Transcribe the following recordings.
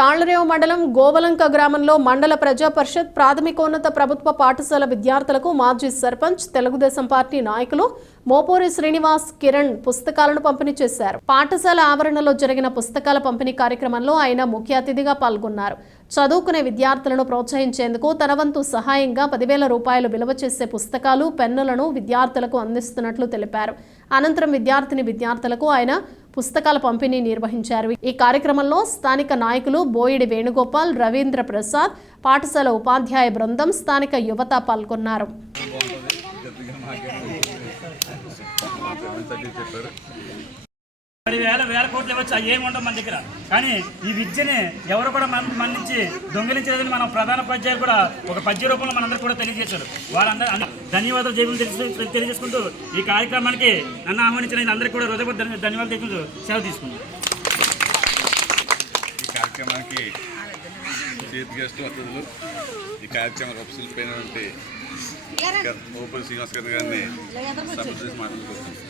తాళ్ళరేవు మండలం గోవలంక గ్రామంలో మండల ప్రజా పరిషత్ ప్రాథమికోన్నత ప్రభుత్వ పాఠశాల విద్యార్థులకు మాజీ సర్పంచ్ తెలుగుదేశం పార్టీ నాయకులు మోపూరి శ్రీనివాస్ కిరణ్ పుస్తకాలను పంపిణీ చేశారు. పాఠశాల ఆవరణలో జరిగిన పుస్తకాల పంపిణీ కార్యక్రమంలో ఆయన ముఖ్య అతిథిగా పాల్గొన్నారు. చదువుకునే విద్యార్థులను ప్రోత్సహించేందుకు తన వంతు సహాయంగా పదివేల రూపాయలు విలువ చేసే పుస్తకాలు పెన్నులను విద్యార్థులకు అందిస్తున్నట్లు తెలిపారు. అనంతరం విద్యార్థిని విద్యార్థులకు ఆయన పుస్తకాల పంపిణీ నిర్వహించారు. ఈ కార్యక్రమంలో స్థానిక నాయకులు బోయిడి వేణుగోపాల్ రవీంద్ర ప్రసాద్ పాఠశాల ఉపాధ్యాయ బృందం స్థానిక యువత పాల్గొన్నారు. వేల వేల కోట్లు ఇవ్వచ్చు అవి ఏమి ఉండవు మన దగ్గర. కానీ ఈ విద్యని ఎవరు కూడా మన మన నుంచి దొంగిలించలేదని మనం ప్రధాన ఉపాధ్యాయులు కూడా ఒక పద్య రూపంలో మనందరూ కూడా తెలియజేశారు. వాళ్ళందరూ ధన్యవాదాలు జైలు తెలియజేసుకుంటూ ఈ కార్యక్రమానికి నన్ను ఆహ్వానించిన అందరికీ కూడా హృదయపూర్వక ధన్య- ధన్యవాదాలు తెలుపుతూ సెలవు తీసుకున్నాను ఈ కార్యక్రమానికి చీఫ్ గెస్ట్ అతిథులు ఈ కార్యక్రమం రూపశిల్పైనటువంటి ఓపెన్ శ్రీనివాస్ గారి గారిని సంప్రదించి మాట్లాడుకుంటున్నాం.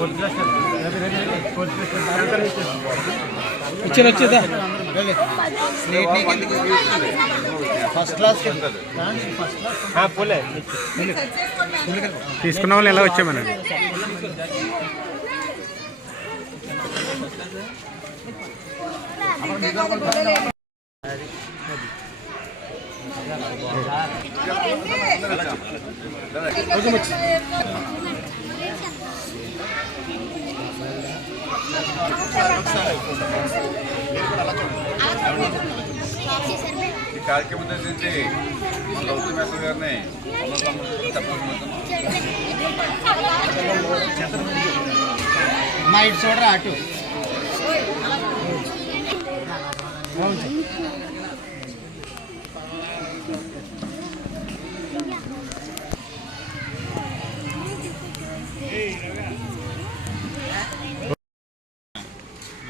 మార్చుకుంటే చర్చిస్తుందా ఫస్ట్ క్లాస్ తీసుకున్న వాళ్ళు ఎలా వచ్చామని? ఈ కార్యక్రమం ఉద్దేశించి గౌతమ్ మేస్టర్ గారిని చెప్పాలనుకుంటున్నాం మా ఇటు చూడరా అటు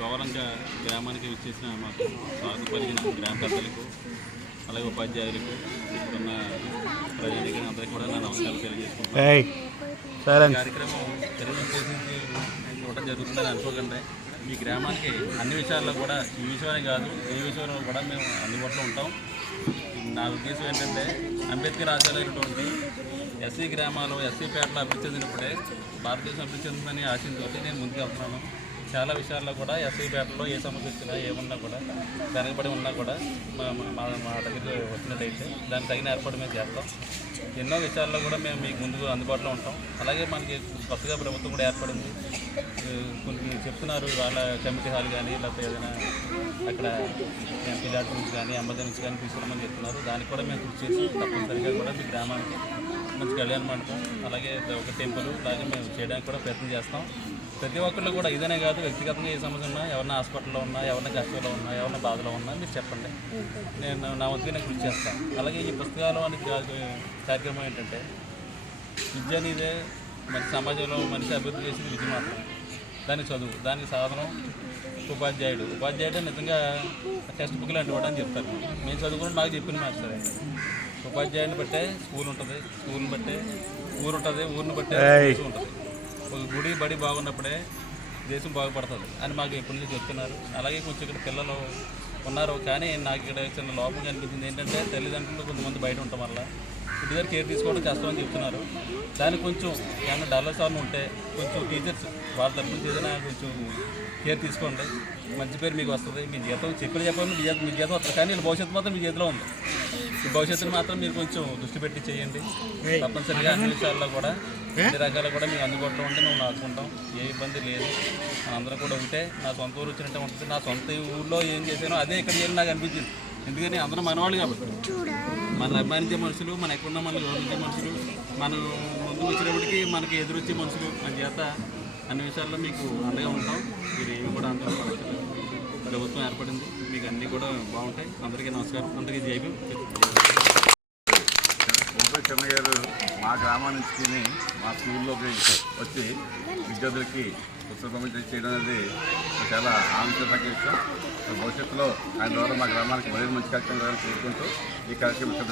గౌరంగ గ్రామానికి వచ్చేసిన మాకు సాగు పలికిన గ్రామ పెద్దలకు అలాగే ఉపాధ్యాయులకు ఇక్కడున్న ప్రజలకి అందరికీ కూడా నా నమస్కారాలు తెలియజేసుకుంటాను ఏయ్ సరే ఈ కార్యక్రమం ఉద్దేశించి చూడటం జరుగుతుందని అనుకోకండి. మీ గ్రామానికి అన్ని విషయాల్లో కూడా ఈ విషయమే కాదు ఏ విషయంలో కూడా మేము అందుబాటులో ఉంటాం. నా ఉద్దేశం ఏంటంటే అంబేద్కర్ ఆశయాలైనటువంటి ఎస్సీ గ్రామాలు ఎస్సీ పేటలో అభివృద్ధి చెందినప్పుడే భారతదేశం అభివృద్ధి చెందుతుందని ఆశయంతో నేను ముందుకు వెళ్తున్నాను. చాలా విషయాల్లో కూడా ఎస్ఐపేటలో ఏ సమస్య వచ్చినా ఏమున్నా కూడా వెనకబడి ఉన్నా కూడా మా మా మా దగ్గరికి వచ్చినట్టయితే దానికి తగిన ఏర్పాటు మేము చేస్తాం. ఎన్నో విషయాల్లో కూడా మేము మీకు ముందు అందుబాటులో ఉంటాం. అలాగే మనకి కొత్తగా ప్రభుత్వం కూడా ఏర్పడింది. కొన్ని చెప్తున్నారు వాళ్ళ కమిటీ హాల్ కానీ లేకపోతే ఏదైనా అక్కడ ఎంపీ లాట్ నుంచి కానీ ఎంబది నుంచి కానీ తీసుకురామని చెప్తున్నారు. దానికి కూడా మేము కృషి చేసి తప్పనిసరిగా కూడా మీ గ్రామానికి మంచి కళ్యాణ మండపం అలాగే ఒక టెంపుల్ అలాగే మేము చేయడానికి కూడా ప్రయత్నం చేస్తాం. ప్రతి ఒక్కళ్ళు కూడా ఇదనే కాదు వ్యక్తిగతంగా ఏ సమస్య ఉన్నా ఎవరైనా హాస్పిటల్లో ఉన్నా ఎవరైనా కష్టంలో ఉన్నా ఎవరైనా బాధలో ఉన్నా మీరు చెప్పండి. నేను నా వంతుగా నేను కృషి చేస్తాను. అలాగే ఈ పుస్తకాలు అనే కార్యక్రమం ఏంటంటే విద్య అనేదే మన సమాజంలో మనిషి అభివృద్ధి చేసేది విద్య మాత్రం దానికి చదువు దానికి సాధనం ఉపాధ్యాయుడు. ఉపాధ్యాయుడు నిజంగా టెక్స్ట్ బుక్ లాంటి వాడు అని చెప్తారు. మేము చదువుకుని మాకు చెప్పిన మాస్టర్ ఉపాధ్యాయుని బట్టే స్కూల్ ఉంటుంది స్కూల్ని బట్టే ఊరు ఉంటుంది ఊరిని బట్టే ఉంటుంది. ఒక గుడి బడి బాగున్నప్పుడే దేశం బాగుపడుతుంది అని మాకు ఎప్పటి నుంచి చెప్తున్నారు. అలాగే కొంచెం ఇక్కడ పిల్లలు ఉన్నారు కానీ నాకు ఇక్కడ చిన్న లోపం కనిపించింది. ఏంటంటే తల్లిదండ్రులు కొంతమంది బయట ఉండటం వల్ల. దగ్గర కేర్ తీసుకోవడం అని చెప్తున్నారు. దానికి కొంచెం ఏమైనా డల్లా సార్లు ఉంటే కొంచెం టీచర్స్ వాళ్ళ తరపు నుంచి ఏదైనా కొంచెం కేర్ తీసుకోండి. మంచి పేరు మీకు వస్తుంది. మీ జీతం చెప్పిన చెప్పండి మీ జీతం మీ జీతం వస్తుంది. కానీ వీళ్ళ భవిష్యత్తు మాత్రం మీ చేతిలో ఉంది. ఈ భవిష్యత్తుని మాత్రం మీరు కొంచెం దృష్టి పెట్టి చేయండి. తప్పనిసరిగా అన్ని విషయాల్లో కూడా అన్ని రకాలు కూడా మేము అందుబాటులో ఉంటే మేము నాటుకుంటాం. ఏ ఇబ్బంది లేదు. అందరం కూడా ఉంటే నా సొంత ఊరు వచ్చినట్టే ఉంటుంది. నా సొంత ఊళ్ళో ఏం చేశానో అదే ఇక్కడ చేయాలి నాకు అనిపించింది. ఎందుకని అందరం మనవాళ్ళు కాబట్టి. మన అభిమానించే మనుషులు మన ఎక్కడున్న మనల్ని గౌరవించే మనుషులు మనం ముందు వచ్చినప్పటికీ మనకి ఎదురొచ్చే మనుషులు మన చేత అన్ని విషయాల్లో మీకు అండగా ఉంటాం. మీరు ఏమి కూడా అందరూ ప్రభుత్వం ఏర్పడింది. మీకు అన్నీ కూడా బాగుంటాయి. అందరికీ నమస్కారం. అందరికీ జైబు ఓపీ చెన్నయ్య గారు మా గ్రామం నుంచి మా స్కూల్లోకి వచ్చి విద్యార్థులకి పుస్తక పంపిణీ చేయడం అనేది చాలా ఆనందించదగ్గ విషయం భవిష్యత్తులో ఆయన ద్వారా మా గ్రామానికి మరింత మంచి కార్యక్రమం కోరుకుంటూ ఈ కార్యక్రమం ఇక్కడ